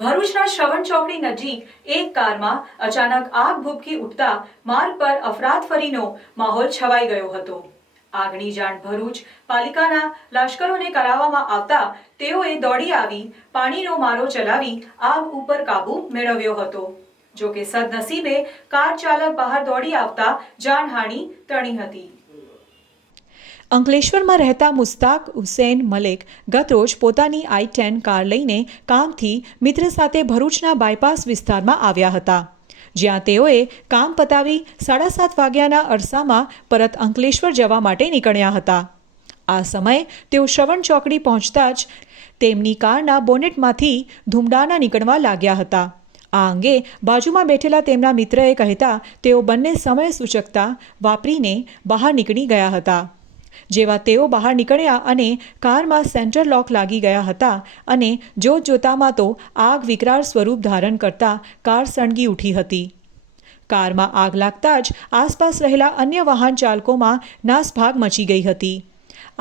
ભરૂચના શ્રવણ ચોકડી નજીક એક કારમાં અચાનક આગ ભભૂકી ઉઠતા માર્ગ પર અફરાતફરીનો માહોલ છવાઈ ગયો હતો। આગની જાણ ભરૂચ પાલિકાના લશ્કરોને કરાવવામાં આવતા તેઓએ દોડી આવી પાણીનો મારો ચલાવી આગ ઉપર કાબુ મેળવ્યો હતો। જો કે સદનસીબે કાર ચાલક બહાર દોડી આવતા જાનહાનિ ટળી હતી। અંકલેશ્વરમાં રહેતા મુસ્તાક હુસૈન મલિક ગતરોજ પોતાની i10 કાર લઈને કામથી મિત્ર સાથે ભરૂચના બાયપાસ વિસ્તારમાં આવ્યા હતા, જ્યાં તેઓએ કામ પતાવી 7:30 વાગ્યાના અરસામાં પરત અંકલેશ્વર જવા માટે નીકળ્યા હતા। આ સમયે તેઓ શ્રવણ ચોકડી પહોંચતા જ તેમની કારના બોનેટમાંથી ધુમાડા નીકળવા લાગ્યા હતા। આ અંગે બાજુમાં બેઠેલા તેમના મિત્રએ કહેતા તેઓ બંને સમય સૂચકતા વાપરીને બહાર નીકળી ગયા હતા। જેવા તેઓ બહાર નીકળ્યા અને કારમાં સેન્ટર લોક લાગી ગયા હતા અને જોતજોતામાં તો આગ વિકરાળ સ્વરૂપ ધારણ કરતા કાર સળગી ઉઠી હતી। કારમાં આગ લાગતા જ આસપાસ રહેલા અન્ય વાહન ચાલકોમાં નાસભાગ મચી ગઈ હતી।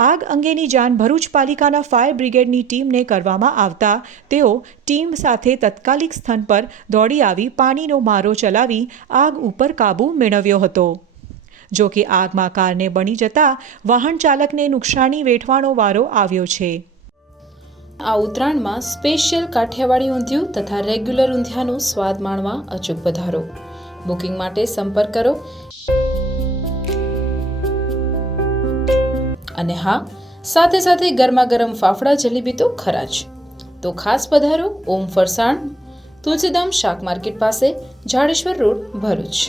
આગ અંગેની જાણ ભરૂચ પાલિકાના ફાયર બ્રિગેડની ટીમને કરવામાં આવતા તેઓ ટીમ સાથે તાત્કાલિક સ્થળ પર દોડી આવી પાણીનો મારો ચલાવી આગ ઉપર કાબૂ મેળવ્યો હતો। જો કે આગમાં કારને બળી જતા વાહન ચાલકને નુકસાની વેઠવાનો વારો આવ્યો છે। આ ઉત્તરાયણમાં સ્પેશિયલ કાઠિયાવાડી ઊંધિયું તથા રેગ્યુલર ઊંધિયાનો સ્વાદ માણવા અચૂક પધારો। બુકિંગ માટે સંપર્ક કરો। અને હા, સાથે સાથે ગરમા ગરમ ફાફડા જલેબી તો ખરા જ। તો ખાસ પધારો ઓમ ફરસાણ, તુલસીધામ શાક માર્કેટ પાસે, જાડેશ્વર રોડ, ભરૂચ।